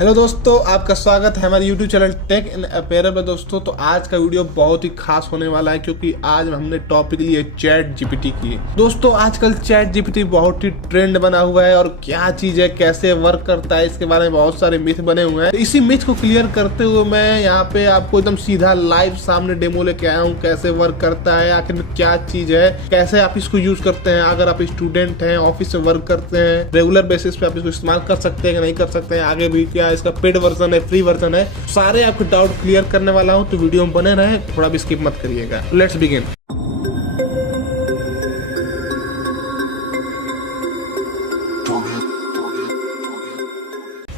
Hello दोस्तों, आपका स्वागत है हमारे YouTube चैनल टेक इन अपैरल में। दोस्तों तो आज का वीडियो बहुत ही खास होने वाला है क्योंकि आज हमने टॉपिक लिया चैट जीपीटी की। दोस्तों आजकल चैट जीपीटी बहुत ही ट्रेंड बना हुआ है और क्या चीज़ है, कैसे वर्क करता है, इसके बारे में बहुत सारे मिथ बने हुए हैं। तो इसी मिथ को क्लियर करते हुए मैं यहाँ पे आपको एकदम सीधा लाइव सामने डेमो लेके आया हूँ। कैसे वर्क करता है, आखिर में क्या चीज़ है, कैसे आप इसको यूज करते हैं। अगर आप स्टूडेंट हैं, ऑफिस से वर्क करते हैं, रेगुलर बेसिस पे आप इसको इस्तेमाल कर सकते हैं कि नहीं कर सकते हैं, आगे भी क्या इसका पेड वर्जन है, फ्री वर्जन है, सारे आपके डाउट क्लियर करने वाला हूं। तो वीडियो में बने रहे, थोड़ा भी स्किप मत करिएगा। Let's begin.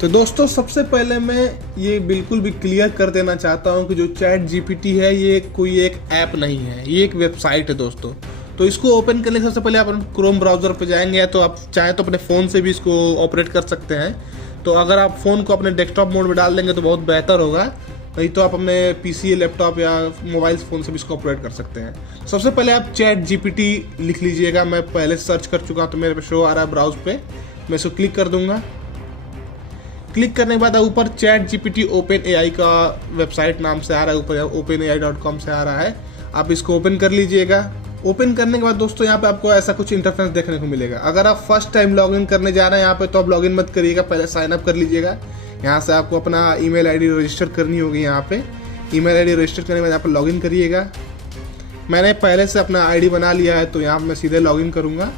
तो दोस्तों सबसे पहले मैं ये बिल्कुल भी क्लियर कर देना चाहता हूं कि जो चैट जीपीटी है ये कोई एक ऐप नहीं है, ये एक वेबसाइट है दोस्तों। तो इसको ओपन करने से सबसे पहले आप क्रोम ब्राउजर पे जाएंगे, तो आप चाहे तो अपने फ़ोन से भी इसको ऑपरेट कर सकते हैं। तो अगर आप फ़ोन को अपने डेस्कटॉप मोड में डाल देंगे तो बहुत बेहतर होगा, नहीं तो आप अपने पीसी, लैपटॉप या मोबाइल फ़ोन से भी इसको ऑपरेट कर सकते हैं। सबसे पहले आप चैट जीपीटी लिख लीजिएगा। मैं पहले सर्च कर चुका हूँ तो मेरे पे शो आ रहा है ब्राउज पे। मैं इसको क्लिक कर दूंगा। क्लिक करने के बाद ऊपर चैट जीपीटी ओपन एआई का वेबसाइट नाम से आ रहा है, ऊपर openai.com से आ रहा है। आप इसको ओपन कर लीजिएगा। ओपन करने के बाद दोस्तों यहाँ पे आपको ऐसा कुछ इंटरफेस देखने को मिलेगा। अगर आप फर्स्ट टाइम लॉगिन करने जा रहे हैं यहाँ पे, तो आप लॉगिन मत करिएगा, पहले साइन अप कर लीजिएगा। यहाँ से आपको अपना ईमेल आईडी रजिस्टर करनी होगी। यहाँ पे ईमेल आईडी रजिस्टर करने के बाद यहाँ पर लॉगिन करिएगा। मैंने पहले से अपना आईडी बना लिया है, तो यहाँ मैं सीधे लॉगिन करूँगा।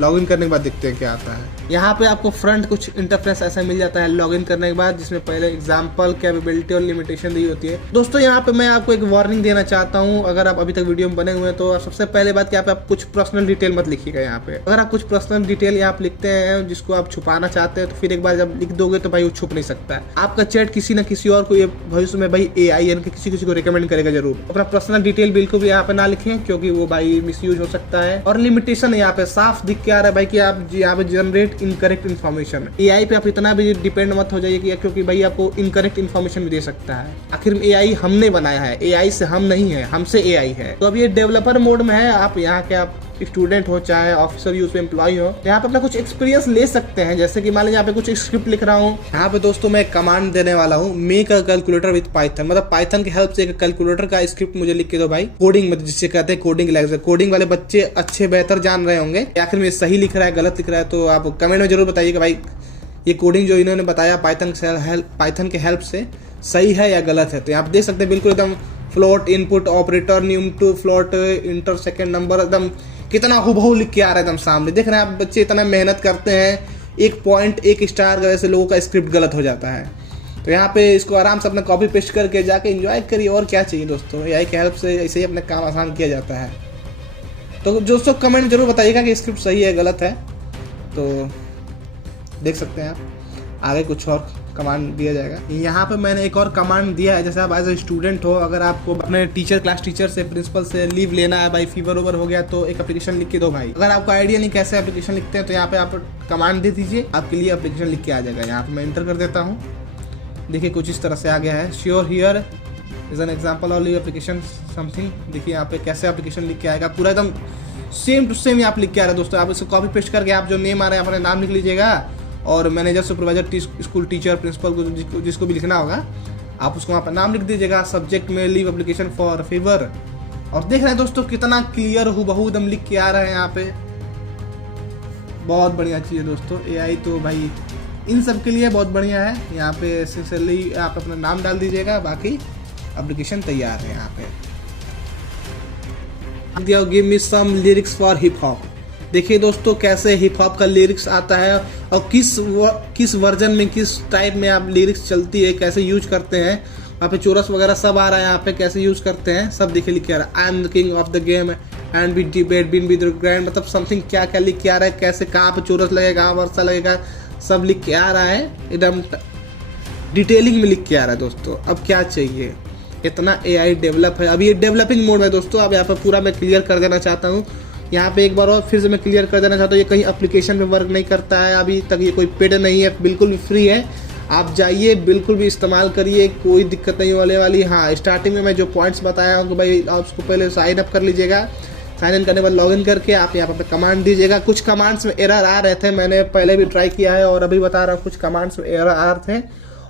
लॉगिन करने के बाद देखते हैं क्या आता है। यहाँ पे आपको फ्रंट कुछ इंटरफेस ऐसा मिल जाता है लॉगिन करने के बाद, जिसमें पहले एग्जांपल, कैपेबिलिटी और लिमिटेशन दी होती है। दोस्तों यहाँ पे मैं आपको एक वार्निंग देना चाहता हूँ। अगर आप अभी तक वीडियो में बने हुए हैं तो सबसे पहले बात क्या, आप कुछ पर्सनल डिटेल मत लिखिएगा यहाँ पे। अगर आप कुछ पर्सनल डिटेल यहाँ पे लिखते हैं जिसको आप छुपाना चाहते हैं, तो फिर एक बार जब लिख दोगे तो भाई वो छुप नहीं सकता है। आपका चैट किसी न किसी और को ये भविष्य में भाई AI किसी को रिकमेंड करेगा जरूर। अपना पर्सनल डिटेल बिल्कुल भी यहाँ पे ना लिखें, क्योंकि वो भाई मिसयूज हो सकता है। और लिमिटेशन यहाँ पे साफ दिख के आ रहा है भाई कि आप यहाँ पे जनरेट इनकरेक्ट इन्फॉर्मेशन। AI पे आप इतना भी डिपेंड मत हो जाइए, क्योंकि भाई आपको इनकरेक्ट इन्फॉर्मेशन भी दे सकता है। आखिर में AI हमने बनाया है, AI से हम नहीं है, हमसे AI है। तो अब ये डेवलपर मोड में है। आप यहाँ के आप स्टूडेंट हो चाहे ऑफिसर यूज पे एम्प्लॉय हो, यहाँ पे अपना कुछ एक्सपीरियंस ले सकते हैं। जैसे कि मान लीजिए यहाँ पे कुछ स्क्रिप्ट लिख रहा हूँ। यहाँ पे दोस्तों मैं कमांड देने वाला हूँ, make a calculator with Python. मतलब पाइथन की हेल्प से एक कैलकुलेटर का स्क्रिप्ट मुझे लिख के दो भाई, कोडिंग में, जिससे कहते हैं कोडिंग लैंग्वेज। कोडिंग वाले बच्चे अच्छे बेहतर जान रहे होंगे आखिर में सही लिख रहा है गलत लिख रहा है। तो आप कमेंट में जरूर बताइएगा भाई ये कोडिंग जो इन्होंने बताया पाइथन के हेल्प से सही है या गलत है। तो आप देख सकते हैं बिल्कुल एकदम float input operator, num to float enter second number, एकदम कितना हुबहू लिख के आ रहा है एकदम सामने। देख रहे हैं आप, बच्चे इतना मेहनत करते हैं, एक पॉइंट एक स्टार की वजह से लोगों का स्क्रिप्ट गलत हो जाता है। तो यहाँ पे इसको आराम से अपना कॉपी पेस्ट करके जाके एंजॉय करिए। और क्या चाहिए दोस्तों, AI की हेल्प से ऐसे ही अपने काम आसान किया जाता है। तो दोस्तों कमेंट जरूर बताइएगा कि स्क्रिप्ट सही है गलत है। तो देख सकते हैं आप आगे कुछ और कमांड दिया जाएगा। यहाँ पे मैंने एक और कमांड दिया है, जैसे आप एज ए स्टूडेंट हो, अगर आपको अपने क्लास टीचर से, प्रिंसिपल से लीव लेना है भाई, फीवर ओवर हो गया, तो एक एप्लीकेशन लिख के दो भाई। अगर आपको आइडिया नहीं कैसे एप्लीकेशन लिखते हैं, तो यहाँ पे आप कमांड दे दीजिए, आपके लिए एप्लीकेशन लिख के आ जाएगा। यहाँ पे मैं इंटर कर देता हूँ। देखिए कुछ इस तरह से आ गया है, sure here is an example of application something. देखिए यहाँ पे कैसे एप्लीकेशन लिख के आएगा, पूरा एकदम सेम टू सेम यहाँ पे लिख के आ रहा है दोस्तों। आप इसको कॉपी पेस्ट करके आप जो नेम आ रहा है अपना नाम लिख लीजिएगा, और manager, supervisor, school teacher, principal को जिसको भी लिखना होगा आप उसको वहाँ पर नाम लिख दीजिएगा। सब्जेक्ट में लीव एप्लीकेशन फॉर फीवर। और देख रहे हैं दोस्तों कितना क्लियर हुबहू एकदम लिख के आ रहा है यहाँ पे। बहुत बढ़िया चीज़ है दोस्तों, AI तो भाई इन सब के लिए बहुत बढ़िया है। यहाँ पे सिंसियरली आप अपना नाम डाल दीजिएगा, बाकी एप्लीकेशन तैयार है। यहाँ पे give me some lyrics for hip hop. देखिए दोस्तों कैसे हिप हॉप का लिरिक्स आता है, और किस वर्जन में, किस टाइप में आप लिरिक्स चलती है, कैसे यूज करते हैं। वहाँ पे चोरस वगैरह सब आ रहा है, यहाँ पे कैसे यूज करते हैं सब देखिए लिख के आ रहा है। I am the king of the game and be debate been with grand, मतलब समथिंग क्या क्या लिख के आ रहा है, कैसे कहाँ पे चोरस लगेगा, कहाँ वर्षा लगेगा, सब लिख के आ रहा है। एकदम डिटेलिंग में लिख के आ रहा है दोस्तों। अब क्या चाहिए, इतना AI डेवलप है। अभी ये डेवलपिंग मोड में दोस्तों। अब यहाँ पे पूरा मैं क्लियर कर देना चाहता हूँ। यहाँ पे एक बार और फिर से मैं क्लियर कर देना चाहता हूँ, ये कहीं एप्लीकेशन में वर्क नहीं करता है अभी तक, ये कोई पेड नहीं है, बिल्कुल भी फ्री है। आप जाइए, बिल्कुल भी इस्तेमाल करिए, कोई दिक्कत नहीं होने वाली। हाँ, स्टार्टिंग में मैं जो पॉइंट्स बताया हूँ कि भाई आप उसको पहले साइन अप कर लीजिएगा। साइन इन करने के बाद लॉगिन करके आप यहाँ पर कमांड दीजिएगा। कुछ कमांड्स में एरर आ रहे थे, मैंने पहले भी ट्राई किया है और अभी बता रहा हूँ, कुछ कमांड्स में एरर आ रहे थे।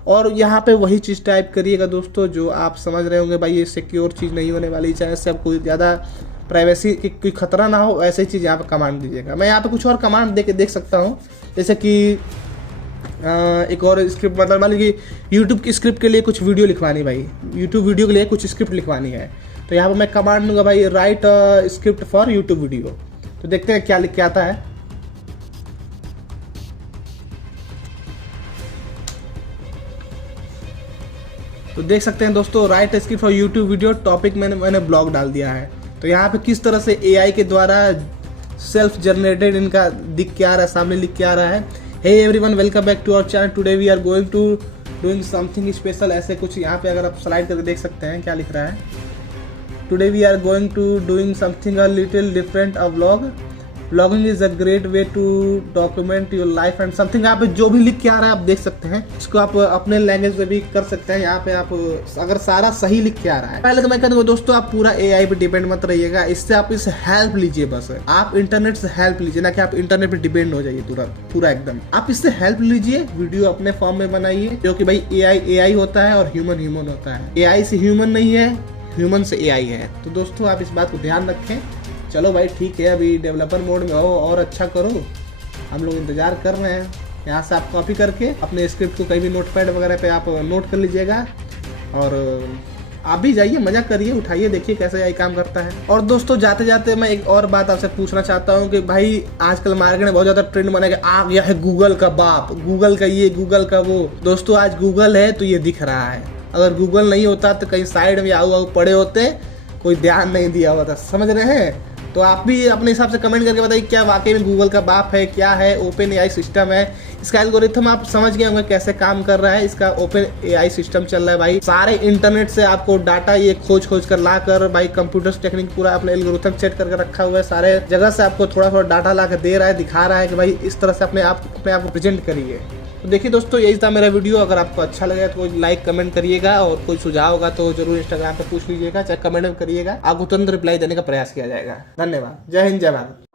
और यहाँ पे वही चीज़ टाइप करिएगा दोस्तों जो आप समझ रहे होंगे भाई ये सिक्योर चीज़ नहीं होने वाली, चाहे इससे आपको ज़्यादा प्राइवेसी की कोई खतरा ना हो, ऐसी चीज़ यहाँ पे कमांड दीजिएगा। मैं यहाँ पे कुछ और कमांड दे के देख सकता हूँ, जैसे कि एक और स्क्रिप्ट, मतलब मान लीजिए यूट्यूब की स्क्रिप्ट के लिए कुछ वीडियो लिखवानी, भाई यूट्यूब वीडियो के लिए कुछ स्क्रिप्ट लिखवानी है, तो यहाँ पे मैं कमांड दूंगा भाई right script for YouTube video. तो देखते हैं क्या लिख के आता है। तो देख सकते हैं दोस्तों right script for YouTube video, topic मैंने ब्लॉग डाल दिया है। तो यहाँ पे किस तरह से AI के द्वारा सेल्फ जनरेटेड इनका दिख के आ रहा है, सामने लिख के आ रहा है, hey everyone welcome back to our channel, today we are going to doing something special, ऐसे कुछ यहाँ पे अगर आप स्लाइड करके देख सकते हैं क्या लिख रहा है। Today we are going to doing something a little different a vlog, vlogging is a great way to document your life and something. यहाँ पे जो भी लिख के आ रहा है आप देख सकते हैं, इसको आप अपने लैंग्वेज में भी कर सकते हैं। यहाँ पे आप अगर सारा सही लिख के आ रहा है, पहले तो मैं कहूँगा दोस्तों आप पूरा AI पे डिपेंड मत रहिएगा, इससे आप इस हेल्प लीजिए, बस आप इंटरनेट से हेल्प लीजिए, ना कि आप इंटरनेट पे डिपेंड हो जाइए पूरा एकदम। आप इससे हेल्प लीजिए, वीडियो अपने फॉर्म में बनाइए, क्योंकि भाई AI होता है और ह्यूमन होता है, AI से ह्यूमन नहीं है, ह्यूमन से AI है। तो दोस्तों आप इस बात को ध्यान रखें। चलो भाई ठीक है, अभी डेवलपर मोड में हो और अच्छा करो, हम लोग इंतज़ार कर रहे हैं। यहाँ से आप कॉपी करके अपने स्क्रिप्ट को कहीं भी नोटपैड वगैरह पे आप नोट कर लीजिएगा और आप भी जाइए, मजा करिए, उठाइए, देखिए कैसे AI काम करता है। और दोस्तों जाते जाते मैं एक और बात आपसे पूछना चाहता हूँ कि भाई आजकल मार्केट में बहुत ज़्यादा ट्रेंड बना के आ गया है गूगल का बाप, गूगल का ये, गूगल का वो। दोस्तों आज गूगल है तो ये दिख रहा है, अगर गूगल नहीं होता तो कहीं साइड में आऊ पड़े होते, कोई ध्यान नहीं दिया होता, समझ रहे हैं। तो आप भी अपने हिसाब से कमेंट करके बताइए क्या वाकई में गूगल का बाप है, क्या है ओपन AI सिस्टम है। इसका एल्गोरिथम आप समझ गए होंगे कैसे काम कर रहा है, इसका ओपन AI सिस्टम चल रहा है भाई, सारे इंटरनेट से आपको डाटा ये खोज कर ला कर भाई, कंप्यूटर टेक्निक पूरा अपने एल्गोरिथम सेट करके रखा हुआ है, सारे जगह से आपको थोड़ा डाटा ला कर दे रहा है, दिखा रहा है कि भाई इस तरह से अपने आप को प्रेजेंट करिए। तो देखिए दोस्तों यही था मेरा वीडियो, अगर आपको अच्छा लगा तो लाइक कमेंट करिएगा, और कोई सुझाव होगा तो जरूर इंस्टाग्राम पे पूछ लीजिएगा, चाहे कमेंट में करिएगा, आपको तुरंत रिप्लाई देने का प्रयास किया जाएगा। धन्यवाद, जय हिंद, जय भारत।